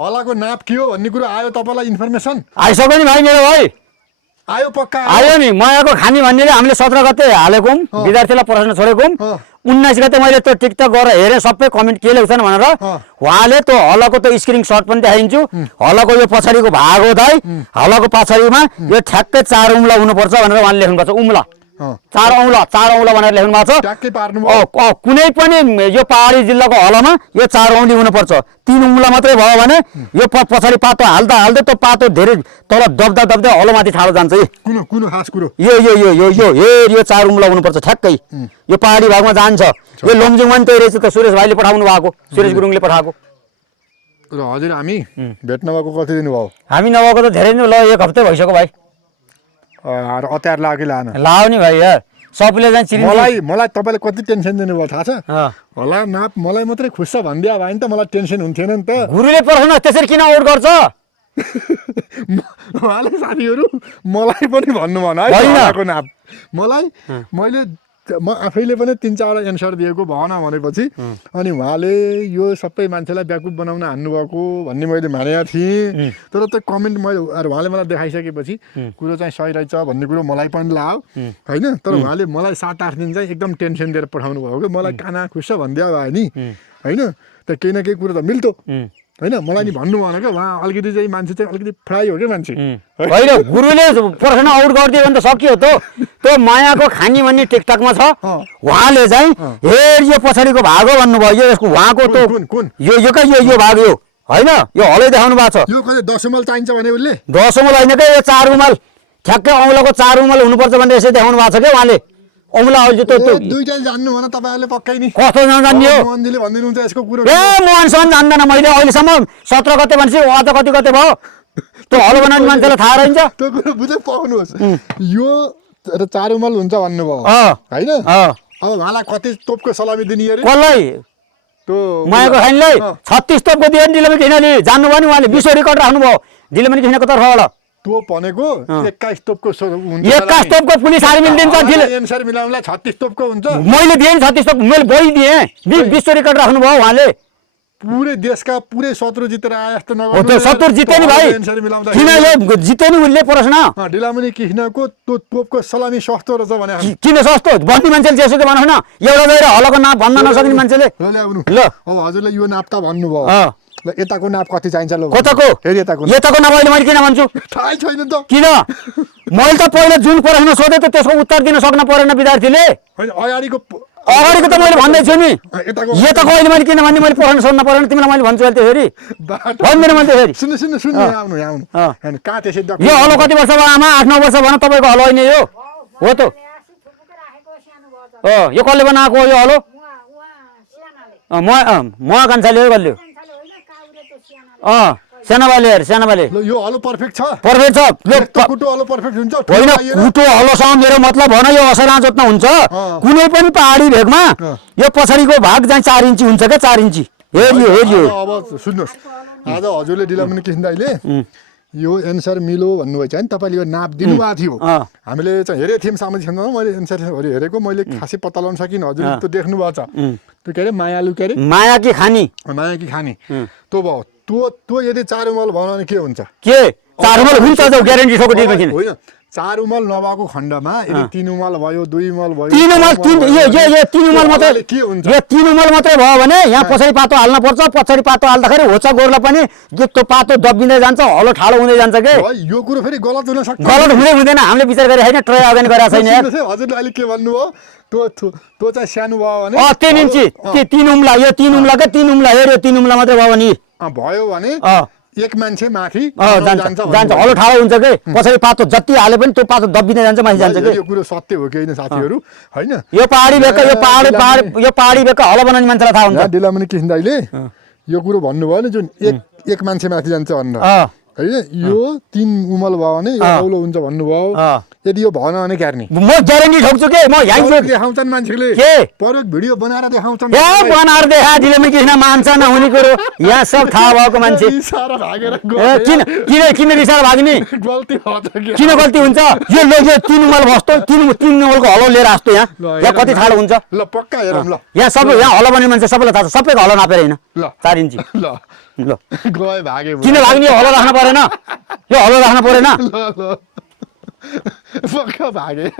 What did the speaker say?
हलाको नाप के हो भन्ने कुरा आयो तपाईँलाई इन्फर्मेसन आइसक्यो नि भाइ मेरो भाइ आयो पक्का आयो नि मयाको खानी भन्नेले हामीले 17 गते हालेको विद्यार्थीलाई प्रश्न छोडेको 19 गते मैले त्यो टिकटक गरेर हेरेँ सबै कमेन्ट के लेख्छन् भनेर उहाँले त्यो हलको त्यो स्क्रिनसट पनि देखाइदिन्छु हलको यो पछाडिको भाग हो दाइ हलको पछाडिमा यो ठ्याक्कै 4 उम्ला हुनुपर्छ भनेर उहाँले लेख्नु भएको छ उम्ला 4 औँला भनेर लेख्नु भएको छ ट्याक्कै पार्नु कुनै पनि यो पहाडी जिल्लाको हलमा यो 4 औँली हुनुपर्छ 3 उम्ला मात्रै भयो भने यो पछाडि पातो हाल्दा हाल्दै त्यो पातो धेरै तल दब्दै हलोमाथि ठाडो जान्छ कुन कुन खास कुरो यो 4 उम्ला हुनुपर्छ ठ्याक्कै यो पहाडी भागमा जान्छ यो लोमजुङमा नि त्यही रहेछ त सुरेश भाइले पठाउनु भएको सुरेश गुरुङले पठाएको र हजुर हामी भेट्न भएको कति दिन भयो हामी नभएको त धेरै नै ल 1 हप्ता भइसक्यो भाइ अत्यार लाग्यो लान लाओ नि भाइ यार सबले चाहिँ चिनी मलाई तपाईँले कति टेन्सन दिनुभयो थाहा छ होला नाप मलाई मात्रै खुस्सा भनिदिया भयो नि त मलाई टेन्सन हुन्थेन नि त गुरुले प्रश्न त्यसरी किन आउट गर्छ उहाँले साथीहरू मलाई पनि भन्नु भन है नाप मलाई मैले म आफैले पनि 3-4 एन्सर दिएको भएन भनेपछि अनि उहाँले यो सबै मान्छेलाई ब्याकअप बनाउन हान्नुभएको भन्ने मैले मानेको थिएँ तर त्यो कमेन्ट मैले उहाँले मलाई देखाइसकेपछि कुरो चाहिँ सही रहेछ भन्ने कुरो मलाई पनि लाग्यो होइन तर उहाँले मलाई 7-8 दिन चाहिँ एकदम टेन्सन दिएर पठाउनु भयो कि मलाई काना खुस्सा भनिदिया भयो नि होइन त केही न केही कुरो त मिल्थ्यो होइन मलाई नि भन्नु भएन क्या उहाँ अलिकति चाहिँ मान्छे चाहिँ अलिकति फ्राई हो क्या मान्छे होइन गुरुले प्रश्न आउट गरिदियो भने त सकियो त त्यो मायाको खानी भन्ने टिकटकमा छ उहाँले चाहिँ हेर यो पछाडिको भाग हो भन्नुभयो यो यसको उहाँको त यो भाग यो होइन यो हलै देखाउनु भएको छ यो कहिले दशमल चाहिन्छ भने उसले दशमल होइन क्या यो 4 उमल ठ्याक्कै औँलाको 4 उमल हुनुपर्छ भनेर यसै देखाउनु भएको छ क्या उहाँले औँला अहिले त दुईटा जान्नु भन तपाईँहरूले पक्कै नि कस्तो नजान्ने हो मोहनजीले भनिदिनुहुन्छ यसको कुरो ए मोहनसम्म जान्दैन मैले अहिलेसम्म 17 गते भनेपछि अझ कति गते भयो त्यो हलो बनाउने मान्छेलाई थाहा रहन्छ त्यो कुरो बुझ्दै पाउनुहोस् यो 4 उमल हुन्छ भन्नुभयो होइन अब उहाँलाई कति तोपको सलामी दिने अरे कसलाई त्यो मायाको खानीलाई 36 तोपको दिए नि डिलेमन किनले जान्नु भयो नि उहाँले विश्व रेकर्ड राख्नुभयो डिलेमन किनेको तर्फबाट तोप भनेको 21 तोपको हुन्छ 21 तोपको पुलिस आर्मीले दिन्छ एन्सर मिलाउनलाई 36 तोपको हुन्छ मैले दिएँ 36 तोप मैले बोइ दिएँ विश्व रेकर्ड राख्नुभयो उहाँले पुरै देशका पुरै शत्रु जितेर आए जस्तो नगर्नु शत्रु जिते नि भाइ किन यो जिते नि उसले प्रश्न डिलामनी किसिमको त्यो तोपको सलामी सस्तो रहेछ भने किन सस्तो भन्ने मान्छेले जेसुकै भनौँ न एउटा गएर हलको नाप भन्न नसक्ने मान्छेले ल्याउनु ल अब हजुरले यो नाप त भन्नुभयो ल यताको नाप कति चाहिन्छ ल कताको फेरि यताको नाप अहिले मैले किन भन्छु थाहै छैन त किन मैले त पहिला जुन प्रश्न सोधेँ त त्यसको उत्तर दिन सक्न परेन विद्यार्थीले अगाडिको त मैले भन्दै छु नि यताको अहिले मैले किन भन्ने मैले प्रश्न सोध्न परेन तिमीलाई मैले भन्छु अहिले फेरि भन्दैन मैले फेरि सुन्नु आउनु कहाँ त्यसै यो हलो कति वर्ष भयो आमा 8-9 वर्ष भन तपाईँको हलो होइन यो हो त यो कसले बनाएको यो हलो म कान्छाले हो गल्यो सानाबाले यो हलो पर्फेक्ट छ कुटो हलो पर्फेक्ट हुन्छ होइन कुटो हलोसँग मेरो मतलब भन यो असरा जोत्न हुन्छ कुनै पनि पहाडी भेगमा यो पछाडिको भाग चाहिँ 4 इन्ची हुन्छ क्या 4 इन्ची हेरियो अब सुन्नुहोस् आज हजुरले डिलामनी किसिम दाइले यो एन्सर मिलो भन्नुभएको छ नि तपाईँले यो नाप दिनुभएको थियो हामीले चाहिँ हेरेको थियौँ सामाजिक सञ्जालमा मैले एन्सरहरू हेरेको मैले खासै पत्ता लगाउन सकिनँ हजुरले त्यो देख्नु भएको छ त्यो के अरे मायालु के अरे मायाकी खानी त्यो भयो त्यो यदि 4 उमल भयो भने के हुन्छ के 4 उमल हुन्छ त ग्यारेन्टी छ होइन 4 उमल नभएको खण्डमा यदि 3 उमल भयो 2 उमल भयो 3 उमल यो 3 उमल मात्रै के हुन्छ यो 3 उमल मात्रै भयो भने यहाँ पछाडि पातो हाल्न पर्छ पछाडि पातो हाल्दाखेरि होचा गोर्ला पनि त्यो पातो दबिँदै जान्छ हलो ठाडो हुँदै जान्छ के यो कुरो फेरि गलत हुन सक्छ गलत हुँदैन हामीले विचार गरे हैन ट्राई अगाइन गरेको छैन हजुरले अहिले के भन्नुभयो त्यो चाहिँ सानो भयो भने 3 इन्ची 3 उम्ला यो 3 उम्ला के 3 उम्ला हेर्यो 3 उम्ला मात्रै भयो भने एक मान्छे माथि जान्छ हलो ठाडो हुन्छ के पछाडि पातो जति हाले पनि त्यो पातो दबिँदै जान्छ माथि जान्छ के यो कुरो सत्य हो कि हैन साथीहरु हैन यो पहाडी बेका यो पहाडी बेका हलो बनाउने मान्छेलाई थाहा हुन्छ डिलामनी किसिम दाइले यो कुरो भन्नुभयो नि जुन एक मान्छे माथि जान्छ भनेर हैन यो 3 उमल भयो भने यो औलो हुन्छ भन्नुभयो यदि यो भएन भने क्यार्नी म ग्यारेन्टी ठोक्छु के म यहाँ देखाउँछन् मान्छेले के परक भिडियो बनाएर देखाउँछन् ए बनाएर देखा डिलेमनी किसिम मान्छ नहुने कुरो यहाँ सब थाहा भएको मान्छे सारा भागेर किन रिसार भाग्ने गल्ती हो त के किन गल्ती हुन्छ यो लोगे 3 उमल बस्तो 3 उमलको हलो लिएर आस्तो यहाँ कति ठाडो हुन्छ ल पक्का हेरौँ ल यहाँ सब यहाँ हलो बनाउने मान्छे सबैलाई थाहा छ सबैको हलो नापेर हैन 4 इन्ची ल गए भागे किन लाग्ने यो हलो राख्नु परेन यो हलो राख्नु परेन ल ल पक्का भागे